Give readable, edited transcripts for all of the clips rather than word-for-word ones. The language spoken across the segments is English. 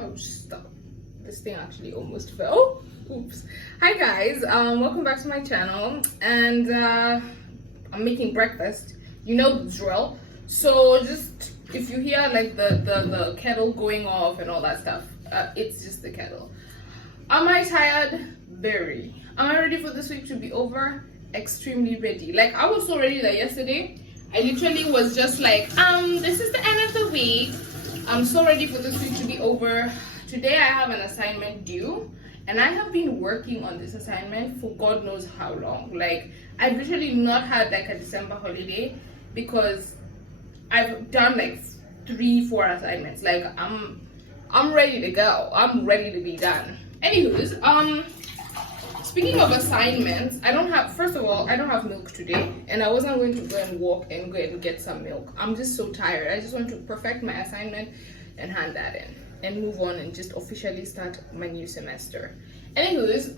Oh, stop. This thing actually almost fell. Oops. Hi guys, welcome back to my channel. And I'm making breakfast. You know the drill. So just if you hear like the kettle going off and all that stuff, it's just the kettle. Am I tired? Very. Am I ready for this week to be over? Extremely ready. Like, I was so ready that yesterday I literally was just like, this is the end of the week. I'm so ready for this week to be over. Today I have an assignment due, and I have been working on this assignment for God knows how long. Like, I've literally not had like a December holiday because I've done like 3-4 assignments. Like, I'm ready to go. I'm ready to be done. Anyways, speaking of assignments, first of all, I don't have milk today, and I wasn't going to go and walk and go and get some milk. I'm just so tired. I just want to perfect my assignment and hand that in and move on and just officially start my new semester. Anyways,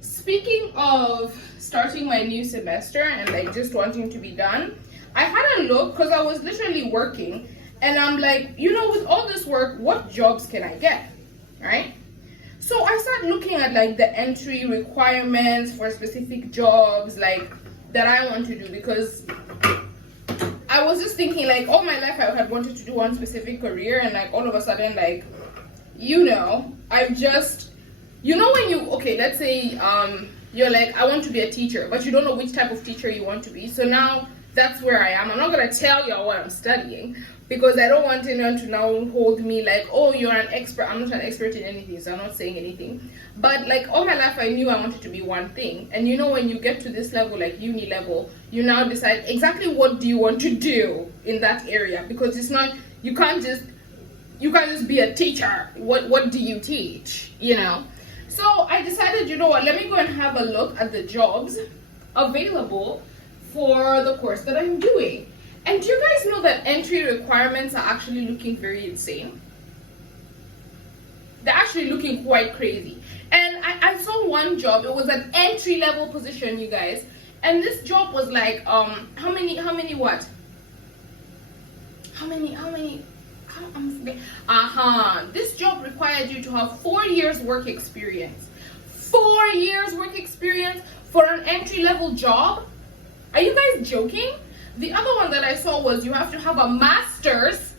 speaking of starting my new semester and like just wanting to be done, I had a look because I was literally working, and I'm like, you know, with all this work, what jobs can I get, right? So I started looking at like the entry requirements for specific jobs like that I want to do, because I was just thinking like all my life I had wanted to do one specific career, and like all of a sudden, like, you know, I've just, you know, when you, okay, let's say you're like, I want to be a teacher, but you don't know which type of teacher you want to be. So now that's where I am. I'm not going to tell y'all what I'm studying because I don't want anyone to now hold me like, oh, you're an expert. I'm not an expert in anything, so I'm not saying anything. But like all my life I knew I wanted to be one thing. And you know, when you get to this level, like uni level, you now decide exactly what do you want to do in that area, because it's not, you can't just be a teacher. What do you teach, you know? So I decided, you know what, let me go and have a look at the jobs available for the course that I'm doing. And do you guys know that entry requirements are actually looking very insane? They're actually looking quite crazy. And I saw one job, it was an entry level position, you guys. And this job was like, this job required you to have 4 years work experience. 4 years work experience for an entry level job? Are you guys joking? The other one that I saw was you have to have a master's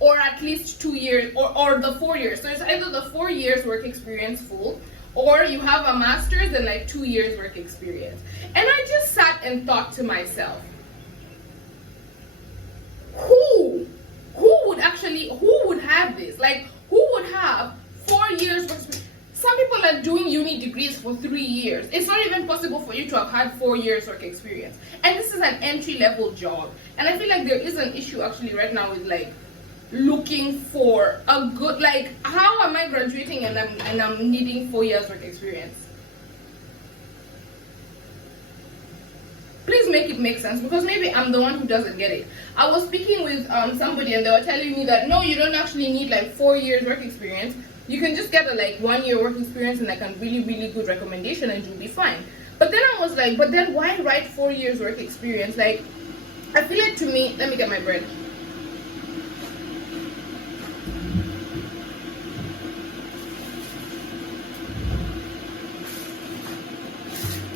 or at least 2 years or the 4 years. So it's either the 4 years work experience full, or you have a master's and like 2 years work experience. And I just sat and thought to myself, who would have this? Like, who would have 4 years work experience? Some people are doing uni degrees for 3 years. It's not even possible for you to have had 4 years work experience. And this is an entry level job. And I feel like there is an issue actually right now with like looking for a good, like, how am I graduating and I'm needing 4 years work experience? Please make it make sense, because maybe I'm the one who doesn't get it. I was speaking with somebody, and they were telling me that no, you don't actually need like 4 years work experience. You can just get a like 1 year work experience and like a really, really good recommendation and you'll be fine. But then I was like, but then why write 4 years work experience? Like, I feel like, to me, let me get my bread.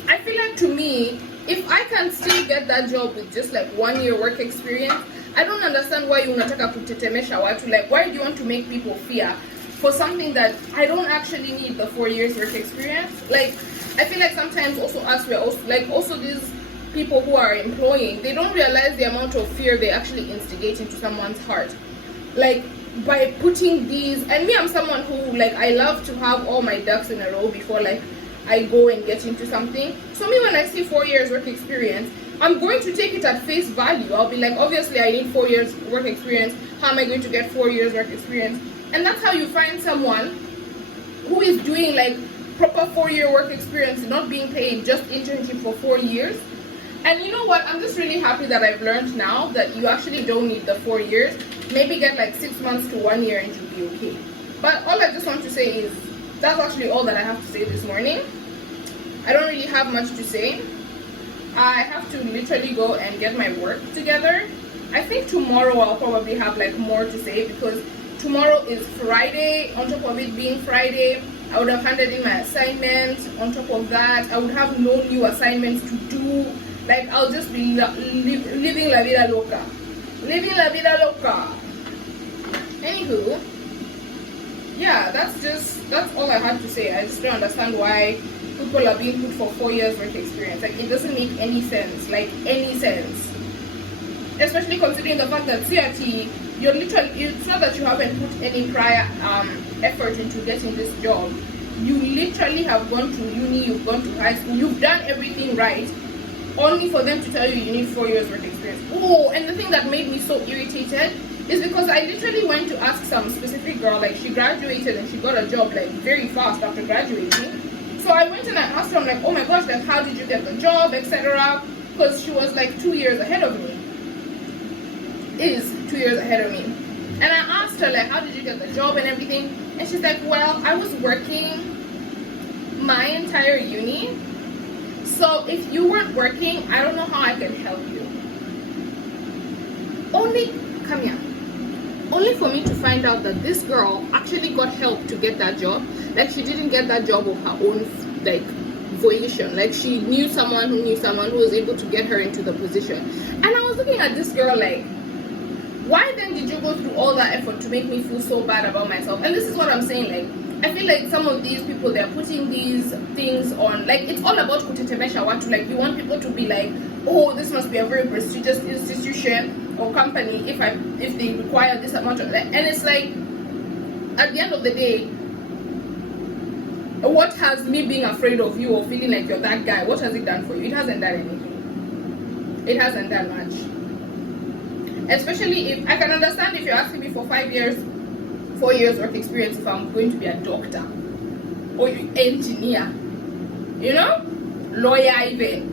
I feel like, to me, if I can still get that job with just like 1 year work experience, I don't understand why you unataka kutetemesha watu. Like, why do you want to make people fear for something that I don't actually need the 4 years work experience? Like, I feel like sometimes also us, we're also like, also these people who are employing, they don't realize the amount of fear they actually instigate into someone's heart. Like, by putting these, and me, I'm someone who, like, I love to have all my ducks in a row before like I go and get into something. So me, when I see 4 years work experience, I'm going to take it at face value. I'll be like, obviously I need 4 years work experience. How am I going to get 4 years work experience? And that's how you find someone who is doing like proper 4 year work experience, not being paid just internship for 4 years. And you know what? I'm just really happy that I've learned now that you actually don't need the 4 years. Maybe get like 6 months to 1 year and you'll be okay. But all I just want to say is, that's actually all that I have to say this morning. I don't really have much to say. I have to literally go and get my work together. I think tomorrow I'll probably have like more to say, because tomorrow is Friday. On top of it being Friday, I would have handed in my assignment. On top of that, I would have no new assignments to do. Like, I'll just be living la vida loca. Living la vida loca. Anywho, yeah, that's all I had to say. I just don't understand why people are being put for 4 years work experience. Like, it doesn't make any sense. Like, any sense. Especially considering the fact that CRT, you're literally, it's not that you haven't put any prior effort into getting this job. You literally have gone to uni, you've gone to high school, you've done everything right, only for them to tell you need 4 years work experience. Oh, and the thing that made me so irritated is because I literally went to ask some specific girl, like she graduated and she got a job like very fast after graduating. So I went and I asked her, I'm like, oh my gosh, like how did you get the job, etc. Because she was like 2 years ahead of me. Is 2 years ahead of me. And I asked her like, how did you get the job and everything? And she's like, well, I was working my entire uni. So if you weren't working, I don't know how I can help you. Come here. Only for me to find out that this girl actually got help to get that job. Like, she didn't get that job of her own, like, volition. Like, she knew someone who was able to get her into the position. And I was looking at this girl like, why then did you go through all that effort to make me feel so bad about myself? And this is what I'm saying, like, I feel like some of these people, they're putting these things on, like, it's all about kutetemesha watu. Like, you want people to be like, oh, this must be a very prestigious institution or company if they require this amount of that. And it's like, at the end of the day, what has me being afraid of you or feeling like you're that guy, what has it done for you? It hasn't done anything. It hasn't done much. Especially if I can understand if you're asking me for 4 years work experience if I'm going to be a doctor or engineer, you know, lawyer even.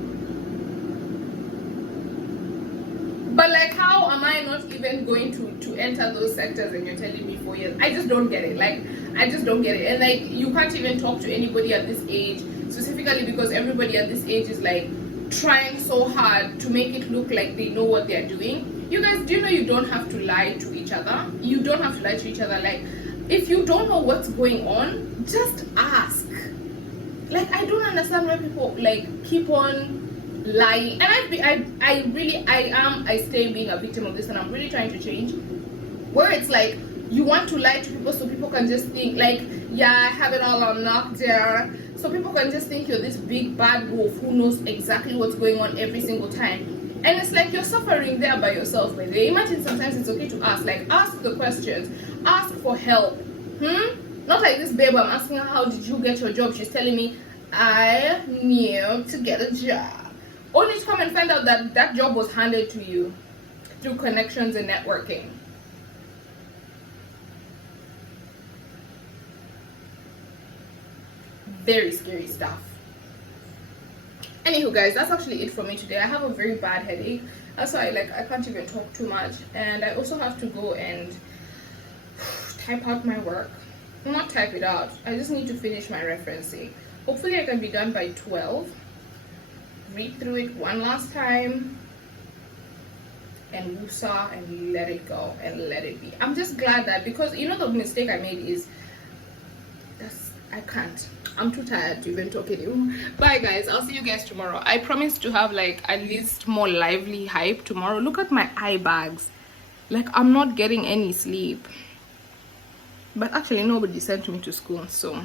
But like, how am I not even going to enter those sectors and you're telling me 4 years? I just don't get it. Like, I just don't get it. And like, you can't even talk to anybody at this age, specifically because everybody at this age is like trying so hard to make it look like they know what they're doing. You guys, do you know you don't have to lie to each other? You don't have to lie to each other. Like, if you don't know what's going on, just ask. Like, I don't understand why people like keep on lying. And I stay being a victim of this, and I'm really trying to change. Where it's like, you want to lie to people so people can just think like, yeah, I have it all on lockdown. So people can just think you're this big bad wolf who knows exactly what's going on every single time. And it's like you're suffering there by yourself, by the way. Imagine sometimes it's okay to ask, like, ask the questions, ask for help. Not like this babe, I'm asking her, how did you get your job? She's telling me, I knew to get a job. Only to come and find out that that job was handed to you through connections and networking. Very scary stuff. Anywho, guys, that's actually it for me today. I have a very bad headache. That's why I can't even talk too much. And I also have to go and type out my work. Not type it out. I just need to finish my referencing. Hopefully I can be done by 12. Read through it one last time. And woosah and let it go and let it be. I'm just glad that, because you know the mistake I made is I can't. I'm too tired to even talk anymore. Bye guys, I'll see you guys tomorrow. I promise to have like at least more lively hype tomorrow. Look at my eye bags. Like, I'm not getting any sleep. But actually nobody sent me to school, so